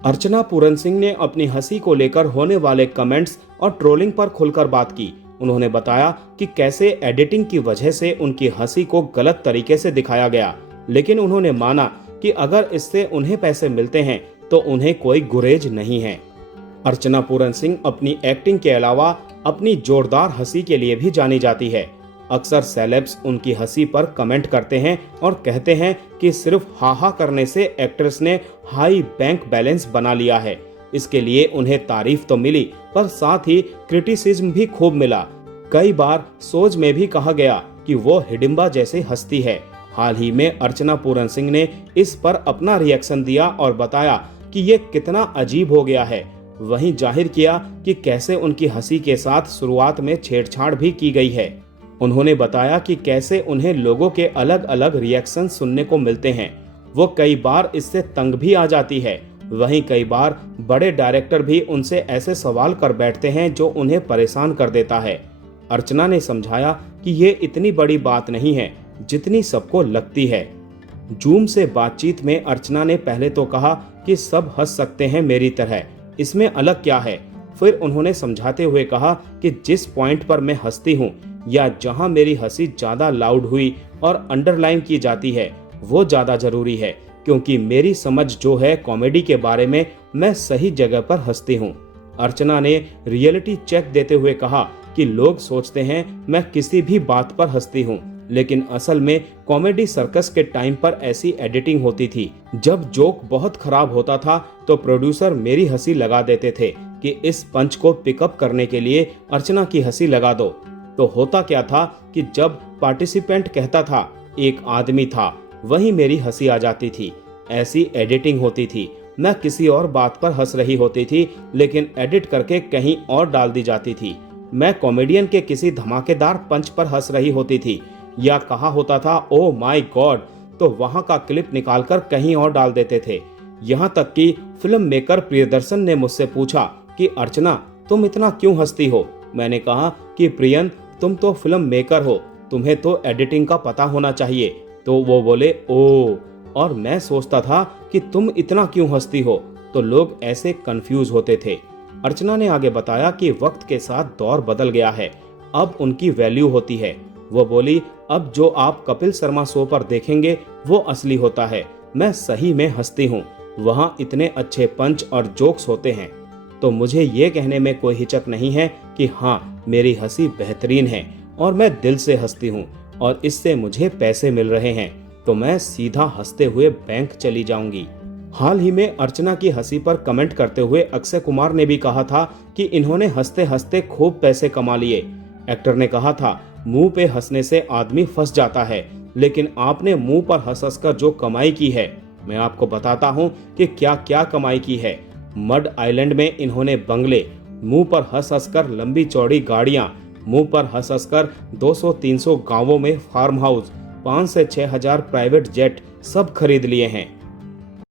अर्चना पूरन सिंह ने अपनी हंसी को लेकर होने वाले कमेंट्स और ट्रोलिंग पर खुलकर बात की। उन्होंने बताया कि कैसे एडिटिंग की वजह से उनकी हंसी को गलत तरीके से दिखाया गया, लेकिन उन्होंने माना कि अगर इससे उन्हें पैसे मिलते हैं तो उन्हें कोई गुरेज नहीं है। अर्चना पूरन सिंह अपनी एक्टिंग के अलावा अपनी जोरदार हंसी के लिए भी जानी जाती है। अक्सर सेलेब्स उनकी हंसी पर कमेंट करते हैं और कहते हैं कि सिर्फ हाहा करने से एक्ट्रेस ने हाई बैंक बैलेंस बना लिया है। इसके लिए उन्हें तारीफ तो मिली, पर साथ ही क्रिटिसिज्म भी खूब मिला। कई बार सोच में भी कहा गया कि वो हिडिंबा जैसे हंसती है। हाल ही में अर्चना पूरन सिंह ने इस पर अपना रिएक्शन दिया और बताया कि ये कितना अजीब हो गया है। वहीं जाहिर किया कि कैसे उनकी हंसी के साथ शुरुआत में छेड़छाड़ भी की गई है। उन्होंने बताया कि कैसे उन्हें लोगों के अलग अलग रिएक्शन सुनने को मिलते हैं। वो कई बार इससे तंग भी आ जाती है। वहीं कई बार बड़े डायरेक्टर भी उनसे ऐसे सवाल कर बैठते हैं जो उन्हें परेशान कर देता है। अर्चना ने समझाया कि ये इतनी बड़ी बात नहीं है जितनी सबको लगती है। जूम से बातचीत में अर्चना ने पहले तो कहा कि सब हंस सकते हैं मेरी तरह, इसमें अलग क्या है। फिर उन्होंने समझाते हुए कहा कि जिस पॉइंट पर मैं हंसती हूँ या जहां मेरी हंसी ज्यादा लाउड हुई और अंडरलाइन की जाती है वो ज्यादा जरूरी है, क्योंकि मेरी समझ जो है कॉमेडी के बारे में, मैं सही जगह पर हंसती हूँ। अर्चना ने रियलिटी चेक देते हुए कहा कि लोग सोचते हैं मैं किसी भी बात पर हंसती हूँ, लेकिन असल में कॉमेडी सर्कस के टाइम पर ऐसी एडिटिंग होती थी। जब जोक बहुत खराब होता था तो प्रोड्यूसर मेरी हंसी लगा देते थे कि इस पंच को पिकअप करने के लिए अर्चना की हंसी लगा दो। तो होता क्या था कि जब पार्टिसिपेंट कहता था एक आदमी था, वहीं मेरी हंसी आ जाती थी। ऐसी एडिटिंग होती थी। मैं किसी और बात पर हंस रही होती थी, लेकिन एडिट करके कहीं और डाल दी जाती थी। मैं कॉमेडियन के किसी धमाकेदार पंच पर हंस रही होती थी, या कहा होता था ओ माय गॉड, तो वहां का क्लिप निकालकर कहीं और डाल देते थे। यहाँ तक कि फिल्म मेकर प्रियदर्शन ने मुझसे पूछा कि अर्चना तुम इतना क्यों हंसती हो। मैंने कहा कि प्रियन तुम तो फिल्म मेकर हो, तुम्हें तो एडिटिंग का पता होना चाहिए। तो वो बोले ओ, और मैं सोचता था कि तुम इतना क्यों हंसती हो, तो लोग ऐसे कंफ्यूज होते थे। अर्चना ने आगे बताया कि वक्त के साथ दौर बदल गया है, अब उनकी वैल्यू होती है। वो बोली अब जो आप कपिल शर्मा शो पर देखेंगे वो असली होता है। मैं सही में हंसती हूँ, वहाँ इतने अच्छे पंच और जोक्स होते हैं। तो मुझे ये कहने में कोई हिचक नहीं है कि हाँ मेरी हंसी बेहतरीन है और मैं दिल से हंसती हूँ और इससे मुझे पैसे मिल रहे हैं, तो मैं सीधा हंसते हुए बैंक चली जाऊंगी। हाल ही में अर्चना की हंसी पर कमेंट करते हुए अक्षय कुमार ने भी कहा था कि इन्होंने हंसते हंसते खूब पैसे कमा लिए। एक्टर ने कहा था मुंह पे हंसने से आदमी फंस जाता है, लेकिन आपने मुंह पर हंस हंस कर जो कमाई की है, मैं आपको बताता हूँ कि क्या क्या कमाई की है। मड आइलैंड में इन्होंने बंगले, मुंह पर हंस हंस कर लंबी चौड़ी गाड़ियां, मुंह पर हंस हंस कर 200-300 गांवों में फार्म हाउस, 5 से 6 हजार प्राइवेट जेट सब खरीद लिए हैं।